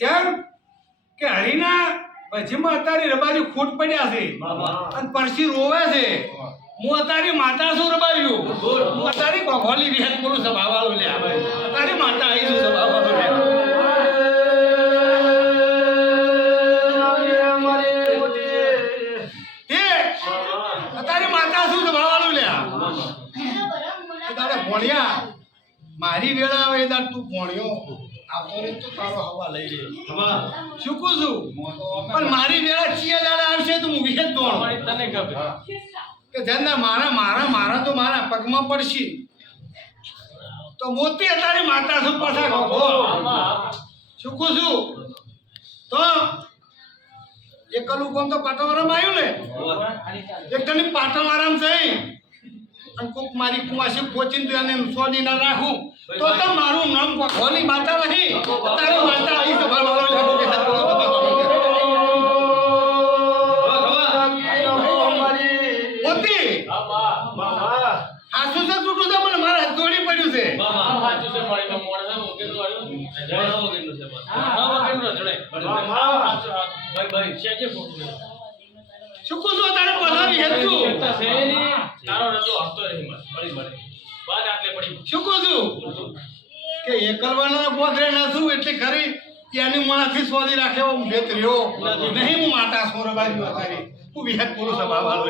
કેમ કે હરીના પછીમાં અત્યારે રબારી ખોટ પડ્યા છે અને પરસી રોવે છે હું અત્યારે માતા છું રબાર્યું હું અત્યારે ગોગોલી વિહેત બોલું સભાવાળો લે અત્યારે માતા આવી છું સભાવાળો લે અત્યારે માતા શું સભાવાળો લે તારે ભણ્યા મારી વેળા આવે તાર તું ભણ્યો આવતો રે તો તારો હવા લઈ લે શું કહું છું પણ મારી વેળા ચિયા દાડા આવશે તો હું વિહેત દોણ તને ખબર કે જના મારા તો મારા પગમાં પડશે તો મોતી અત્યારે માતા શું પાછા ગોગો શું કહું છું તો એકલું કોમ તો પાટણવાળામાં આવ્યું ને એક તને પાટણવાળામાં જઈ અને કોક મારી કુવાસી કોચીને તો એને સોની ના રાખું તો મારું નામ ગોગોલી માતા નહીં તારી માતા આવી સભાવાળો હાસુ છે તૂટું છે પણ મારા હથોડી પડ્યું છે શું કહું છું તારે પધારી હેતું શું કહું છું કે એકલવાના ગોધરે નાસું એટલે ખરી ત્યાંની માથી સ્વાદી રાખે એવો ભેત રહ્યો નહીં હું માતા સોરબાજી અત્યારે હું વિહત પુરુષ ભાવ વાળો